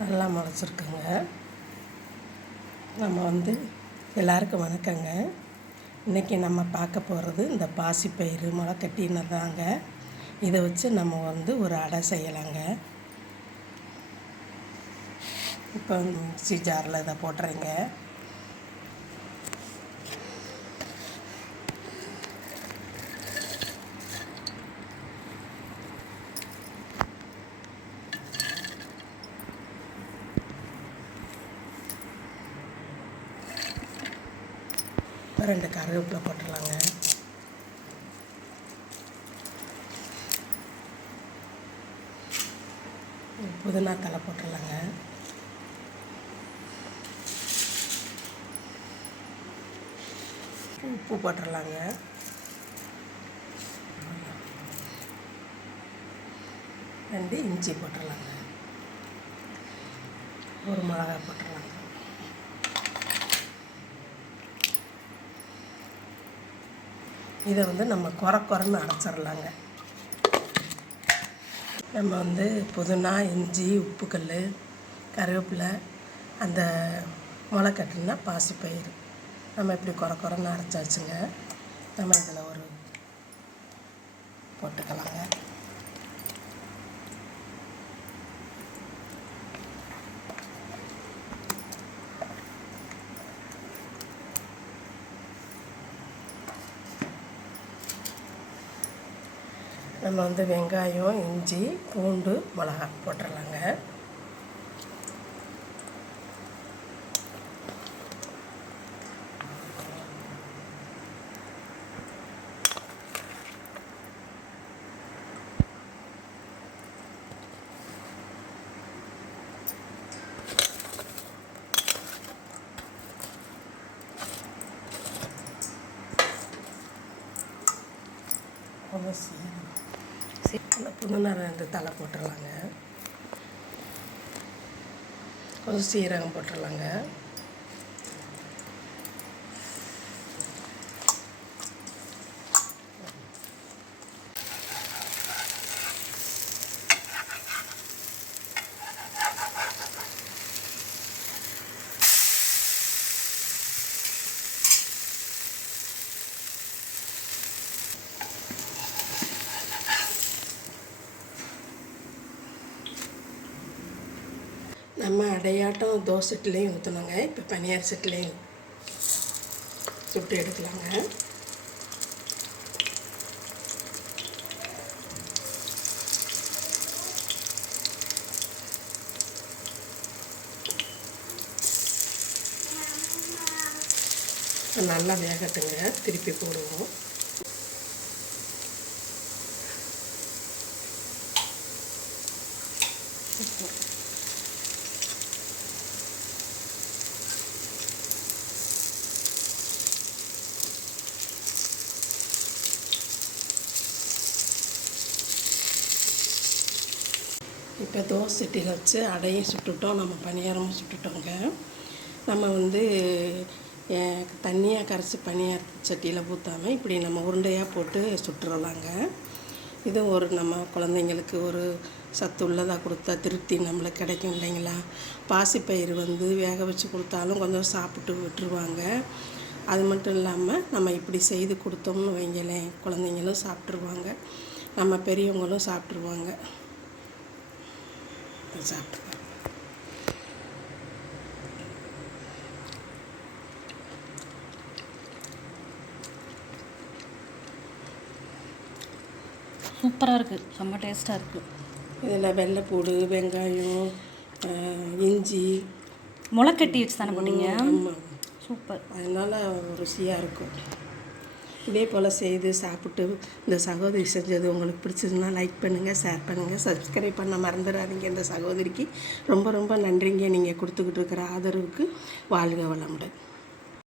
நல்லா முளைச்சிருக்குங்க நம்ம வந்து எல்லாருக்கும் வணக்கங்க. இன்றைக்கி நம்ம பார்க்க போகிறது இந்த பாசிப்பயிறு முளைக்கட்டினதாங்க இதை வச்சு நம்ம வந்து ஒரு அடை செய்யலாங்க. இப்போ மிக்சி ஜாரில் இதை போட்டுறேங்க இப்போ ரெண்டு கருவேப்பிலை போட்டுடலாங்க. புதினா தலை போட்டுடலாங்க. உப்பு போட்டுடலாங்க. ரெண்டு இஞ்சி போட்டுடலாங்க. ஒரு மிளகாய் போட்டுடலாங்க. இதை வந்து நம்ம குறை குறைன்னு அரைச்சிடலாங்க நம்ம வந்து புதினா இஞ்சி உப்புக்கல் கருவேப்பிலை அந்த முளைக்கட்டுனா பாசிப்பயிர் நம்ம இப்படி குறை குறைன்னு அரைச்சாச்சுங்க நம்ம இதில் ஒரு போட்டுக்கலாங்க. நம்ம வந்து வெங்காயம் இஞ்சி பூண்டு மிளகா போட்டுடலாங்க அவசியம் அந்த புதினா ரெண்டு தலை போட்டுடலாங்க. கொஞ்சம் சீரகம் போட்டுடலாங்க. நம்ம அடையாட்டம் தோசை செட்டுலேயும் ஊற்றணுங்க இப்போ பனியார் செட்டுலேயும் சுட்டு எடுக்கலாங்க. நல்லா வேகட்டுங்க. திருப்பி போடுவோம். இப்போ தோசை சட்டியில் வச்சு அடையும் சுட்டுட்டோம். நம்ம பணியாரமும் சுட்டுட்டோங்க. நம்ம வந்து தண்ணியாக கரைச்சி பணியார சட்டியில் ஊற்றாமல் இப்படி நம்ம உருண்டையாக போட்டு சுட்டுறலாங்க. இது ஒரு நம்ம குழந்தைங்களுக்கு ஒரு சத்து உள்ளதாக கொடுத்தா திருப்தி நம்மளுக்கு கிடைக்கும் இல்லைங்களா? பாசிப்பயிறு வந்து வேக வச்சு கொடுத்தாலும் கொஞ்சம் சாப்பிட்டு விட்டுருவாங்க. அது மட்டும் இல்லாமல் நம்ம இப்படி செய்து கொடுத்தோம்னு வைங்களேன் குழந்தைங்களும் சாப்பிட்ருவாங்க நம்ம பெரியவங்களும் சாப்பிட்ருவாங்க சாப்பிட்டு சூப்பராக இருக்குது செம்ம டேஸ்ட்டாக இருக்குது இதில் வெள்ளைப்பூடு வெங்காயம் இஞ்சி. முளைக்கட்டி வச்சு தானே போட்டீங்க? ஆமாம் சூப்பர். அதனால் ருசியாக இருக்கும். இதே போல் செய்து சாப்பிட்டு இந்த சகோதரி செஞ்சது உங்களுக்கு பிடிச்சதுன்னா லைக் பண்ணுங்கள் ஷேர் பண்ணுங்கள் சப்ஸ்கிரைப் பண்ண மறந்துடாதீங்க. இந்த சகோதரிக்கு ரொம்ப ரொம்ப நன்றிங்க. நீங்கள் கொடுத்துக்கிட்டு இருக்கிற ஆதரவுக்கு வாழ்க வளமுடன்.